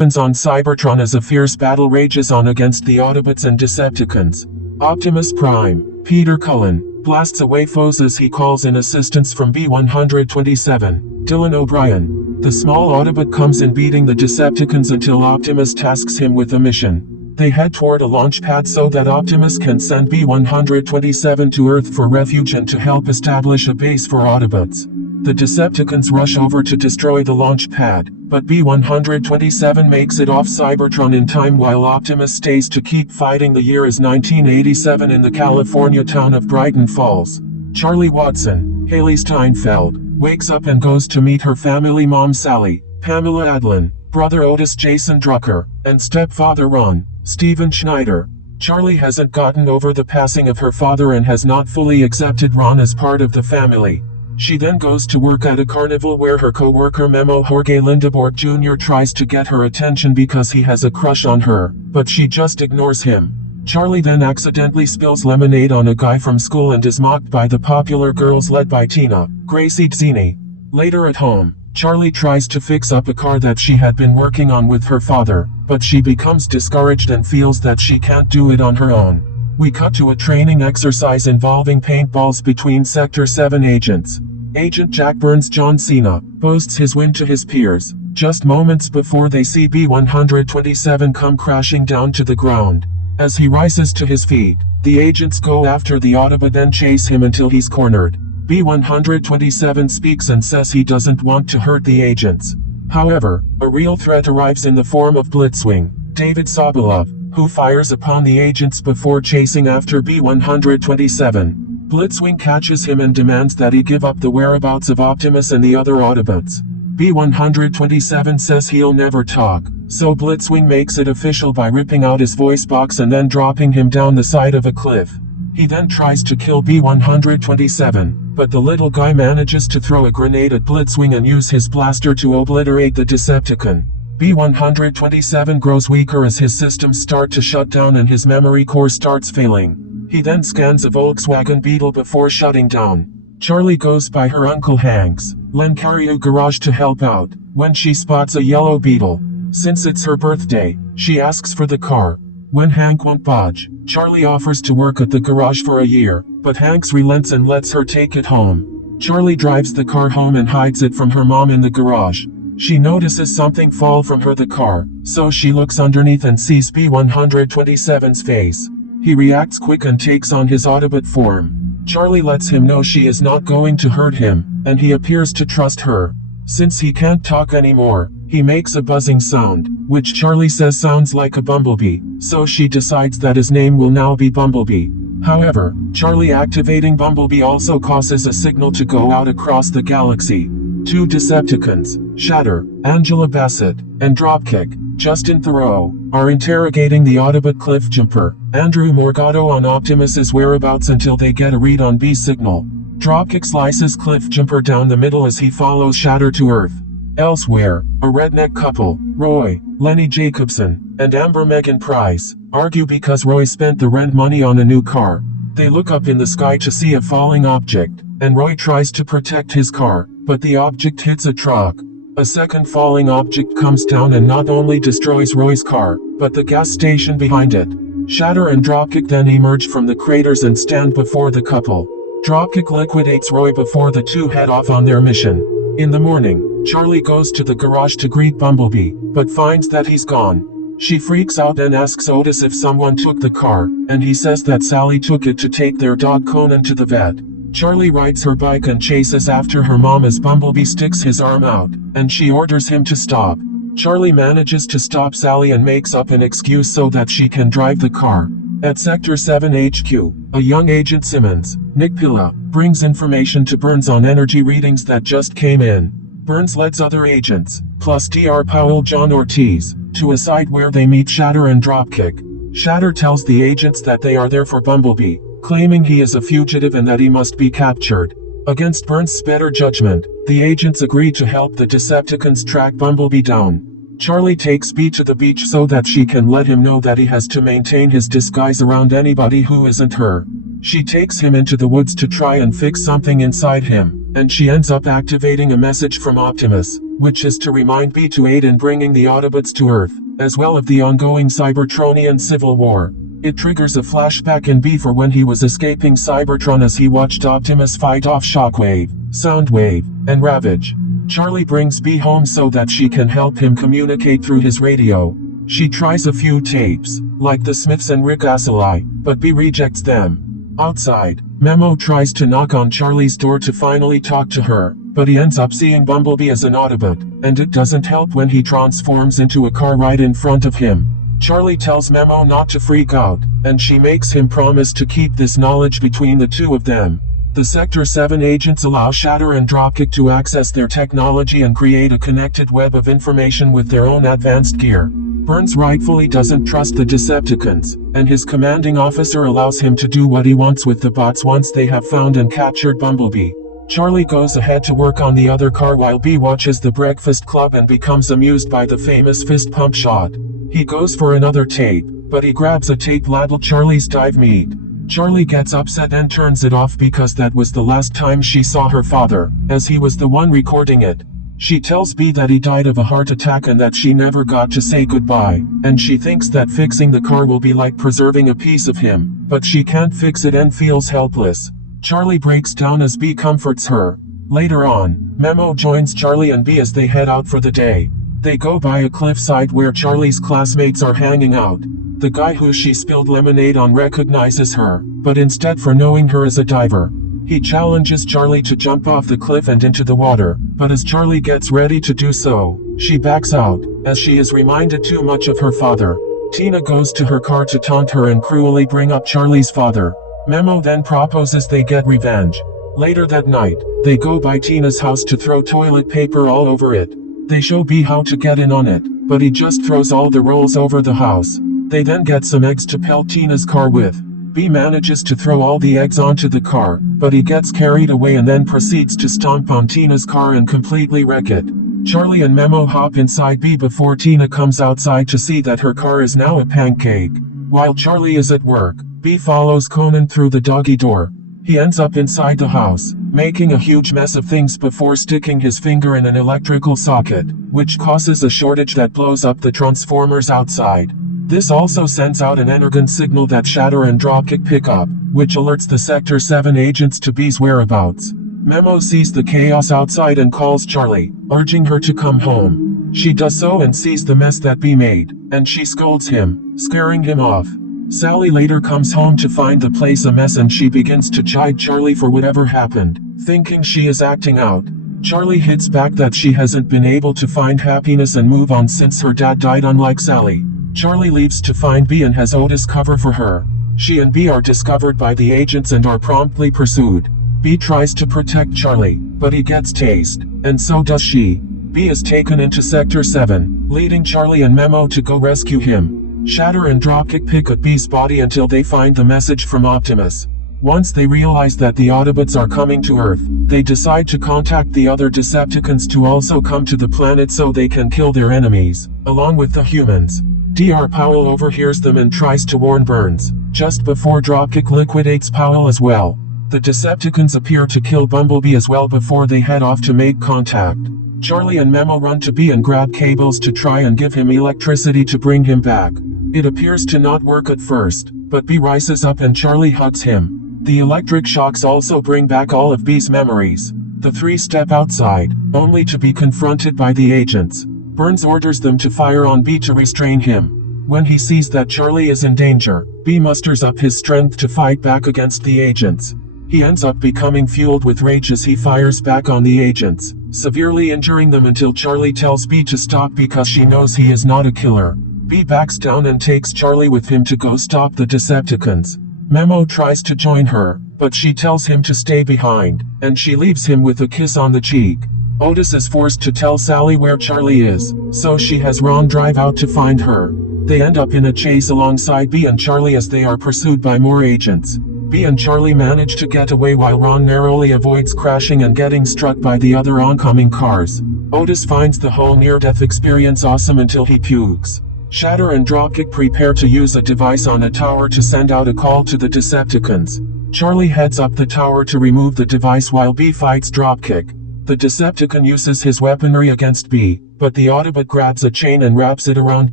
On Cybertron as a fierce battle rages on against the Autobots and Decepticons. Optimus Prime, Peter Cullen, blasts away foes as he calls in assistance from B-127, Dylan O'Brien. The small Autobot comes in beating the Decepticons until Optimus tasks him with a mission. They head toward a launch pad so that Optimus can send B-127 to Earth for refuge and to help establish a base for Autobots. The Decepticons rush over to destroy the launch pad, but B-127 makes it off Cybertron in time while Optimus stays to keep fighting. The year is 1987 in the California town of Brighton Falls. Charlie Watson, Haley Steinfeld, wakes up and goes to meet her family: mom Sally, Pamela Adlin, brother Otis Jason Drucker, and stepfather Ron, Steven Schneider. Charlie hasn't gotten over the passing of her father and has not fully accepted Ron as part of the family. She then goes to work at a carnival where her co-worker Memo Jorge Lindeborg Jr. tries to get her attention because he has a crush on her, but she just ignores him. Charlie then accidentally spills lemonade on a guy from school and is mocked by the popular girls led by Tina, Gracie Tzini. Later at home, Charlie tries to fix up a car that she had been working on with her father, but she becomes discouraged and feels that she can't do it on her own. We cut to a training exercise involving paintballs between Sector 7 agents. Agent Jack Burns John Cena boasts his win to his peers, just moments before they see B-127 come crashing down to the ground. As he rises to his feet, the agents go after the Autobot and chase him until he's cornered. B-127 speaks and says he doesn't want to hurt the agents. However, a real threat arrives in the form of Blitzwing, David Sobolov, who fires upon the agents before chasing after B-127. Blitzwing catches him and demands that he give up the whereabouts of Optimus and the other Autobots. B-127 says he'll never talk, so Blitzwing makes it official by ripping out his voice box and then dropping him down the side of a cliff. He then tries to kill B-127, but the little guy manages to throw a grenade at Blitzwing and use his blaster to obliterate the Decepticon. B-127 grows weaker as his systems start to shut down and his memory core starts failing. He then scans a Volkswagen Beetle before shutting down. Charlie goes by her Uncle Hank's Lencario garage to help out, when she spots a yellow Beetle. Since it's her birthday, she asks for the car. When Hank won't budge, Charlie offers to work at the garage for a year, but Hank relents and lets her take it home. Charlie drives the car home and hides it from her mom in the garage. She notices something fall from the car, so she looks underneath and sees B-127's face. He reacts quick and takes on his Autobot form. Charlie lets him know she is not going to hurt him, and he appears to trust her. Since he can't talk anymore, he makes a buzzing sound, which Charlie says sounds like a bumblebee, so she decides that his name will now be Bumblebee. However, Charlie activating Bumblebee also causes a signal to go out across the galaxy. Two Decepticons, Shatter, Angela Bassett, and Dropkick, Justin Theroux, are interrogating the Autobot Cliffjumper, Andrew Morgado, on Optimus's whereabouts until they get a read on B's signal. Dropkick slices Cliffjumper down the middle as he follows Shatter to Earth. Elsewhere, a redneck couple, Roy, Lenny Jacobson, and Amber Megan Price, argue because Roy spent the rent money on a new car. They look up in the sky to see a falling object, and Roy tries to protect his car, but the object hits a truck. A second falling object comes down and not only destroys Roy's car, but the gas station behind it. Shatter and Dropkick then emerge from the craters and stand before the couple. Dropkick liquidates Roy before the two head off on their mission. In the morning, Charlie goes to the garage to greet Bumblebee, but finds that he's gone. She freaks out and asks Otis if someone took the car, and he says that Sally took it to take their dog Conan to the vet. Charlie rides her bike and chases after her mom as Bumblebee sticks his arm out, and she orders him to stop. Charlie manages to stop Sally and makes up an excuse so that she can drive the car. At Sector 7 HQ, a young Agent Simmons, Nick Pilla, brings information to Burns on energy readings that just came in. Burns lets other agents, plus Dr. Powell John Ortiz, to a site where they meet Shatter and Dropkick. Shatter tells the agents that they are there for Bumblebee, claiming he is a fugitive and that he must be captured. Against Burns' better judgment, the agents agree to help the Decepticons track Bumblebee down. Charlie takes B to the beach so that she can let him know that he has to maintain his disguise around anybody who isn't her. She takes him into the woods to try and fix something inside him, and she ends up activating a message from Optimus. which is to remind B to aid in bringing the Autobots to Earth, as well as the ongoing Cybertronian civil war. It triggers a flashback in B for when he was escaping Cybertron as he watched Optimus fight off Shockwave, Soundwave, and Ravage. Charlie brings B home so that she can help him communicate through his radio. She tries a few tapes, like the Smiths and Rick Astley, but B rejects them. Outside, Memo tries to knock on Charlie's door to finally talk to her, but he ends up seeing Bumblebee as an Autobot, and it doesn't help when he transforms into a car right in front of him. Charlie tells Memo not to freak out, and she makes him promise to keep this knowledge between the two of them. The Sector 7 agents allow Shatter and Dropkick to access their technology and create a connected web of information with their own advanced gear. Burns rightfully doesn't trust the Decepticons, and his commanding officer allows him to do what he wants with the bots once they have found and captured Bumblebee. Charlie goes ahead to work on the other car while B watches The Breakfast Club and becomes amused by the famous fist pump shot. He goes for another tape, but he grabs a tape labeled Charlie's Dive Meet. Charlie gets upset and turns it off because that was the last time she saw her father, as he was the one recording it. She tells B that he died of a heart attack and that she never got to say goodbye, and she thinks that fixing the car will be like preserving a piece of him, but she can't fix it and feels helpless. Charlie breaks down as B comforts her. Later on, Memo joins Charlie and B as they head out for the day. They go by a cliffside where Charlie's classmates are hanging out. The guy who she spilled lemonade on recognizes her, but instead for knowing her as a diver. He challenges Charlie to jump off the cliff and into the water, but as Charlie gets ready to do so, she backs out, as she is reminded too much of her father. Tina goes to her car to taunt her and cruelly bring up Charlie's father. Memo then proposes they get revenge. Later that night, they go by Tina's house to throw toilet paper all over it. They show B how to get in on it, but he just throws all the rolls over the house. They then get some eggs to pelt Tina's car with. B manages to throw all the eggs onto the car, but he gets carried away and then proceeds to stomp on Tina's car and completely wreck it. Charlie and Memo hop inside B before Tina comes outside to see that her car is now a pancake. While Charlie is at work, B follows Conan through the doggy door. He ends up inside the house, making a huge mess of things before sticking his finger in an electrical socket, which causes a shortage that blows up the transformers outside. This also sends out an energon signal that Shatter and Dropkick pick up, which alerts the Sector 7 agents to B's whereabouts. Memo sees the chaos outside and calls Charlie, urging her to come home. She does so and sees the mess that B made, and she scolds him, scaring him off. Sally later comes home to find the place a mess and she begins to chide Charlie for whatever happened, thinking she is acting out. Charlie hits back that she hasn't been able to find happiness and move on since her dad died, unlike Sally. Charlie leaves to find B and has Otis cover for her. She and B are discovered by the agents and are promptly pursued. B tries to protect Charlie, but he gets tased, and so does she. B is taken into Sector 7, leading Charlie and Memo to go rescue him. Shatter and Dropkick pick at B's body until they find the message from Optimus. Once they realize that the Autobots are coming to Earth, they decide to contact the other Decepticons to also come to the planet so they can kill their enemies, along with the humans. Dr. Powell overhears them and tries to warn Burns, just before Dropkick liquidates Powell as well. The Decepticons appear to kill Bumblebee as well before they head off to make contact. Charlie and Memo run to B and grab cables to try and give him electricity to bring him back. It appears to not work at first, but B rises up and Charlie hugs him. The electric shocks also bring back all of B's memories. The three step outside, only to be confronted by the agents. Burns orders them to fire on B to restrain him. When he sees that Charlie is in danger, B musters up his strength to fight back against the agents. He ends up becoming fueled with rage as he fires back on the agents, severely injuring them until Charlie tells B to stop because she knows he is not a killer. B backs down and takes Charlie with him to go stop the Decepticons. Memo tries to join her, but she tells him to stay behind, and she leaves him with a kiss on the cheek. Otis is forced to tell Sally where Charlie is, so she has Ron drive out to find her. They end up in a chase alongside B and Charlie as they are pursued by more agents. B and Charlie manage to get away while Ron narrowly avoids crashing and getting struck by the other oncoming cars. Otis finds the whole near-death experience awesome until he pukes. Shatter and Dropkick prepare to use a device on a tower to send out a call to the Decepticons. Charlie heads up the tower to remove the device while B fights Dropkick. The Decepticon uses his weaponry against B, but the Autobot grabs a chain and wraps it around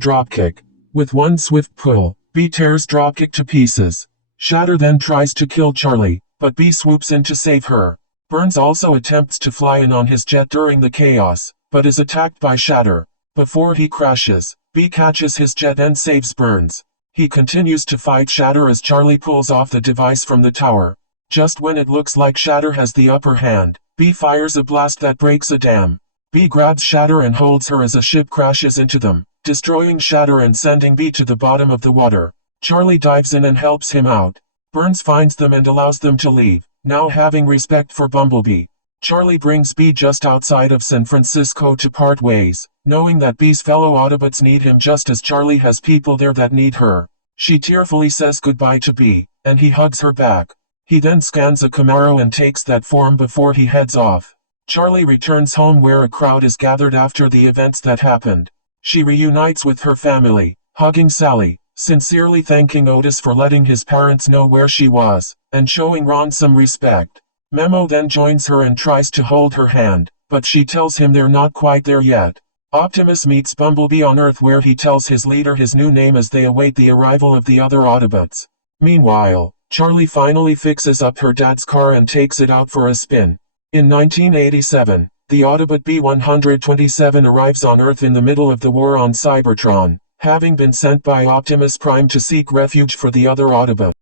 Dropkick. With one swift pull, B tears Dropkick to pieces. Shatter then tries to kill Charlie, but B swoops in to save her. Burns also attempts to fly in on his jet during the chaos, but is attacked by Shatter. Before he crashes, B catches his jet and saves Burns. He continues to fight Shatter as Charlie pulls off the device from the tower. Just when it looks like Shatter has the upper hand, B fires a blast that breaks a dam. B grabs Shatter and holds her as a ship crashes into them, destroying Shatter and sending B to the bottom of the water. Charlie dives in and helps him out. Burns finds them and allows them to leave, now having respect for Bumblebee. Charlie brings B just outside of San Francisco to part ways, knowing that B's fellow Autobots need him just as Charlie has people there that need her. She tearfully says goodbye to B, and he hugs her back. He then scans a Camaro and takes that form before he heads off. Charlie returns home where a crowd is gathered after the events that happened. She reunites with her family, hugging Sally, sincerely thanking Otis for letting his parents know where she was, and showing Ron some respect. Memo then joins her and tries to hold her hand, but she tells him they're not quite there yet. Optimus meets Bumblebee on Earth where he tells his leader his new name as they await the arrival of the other Autobots. Meanwhile, Charlie finally fixes up her dad's car and takes it out for a spin. In 1987, the Autobot B-127 arrives on Earth in the middle of the war on Cybertron, having been sent by Optimus Prime to seek refuge for the other Autobot.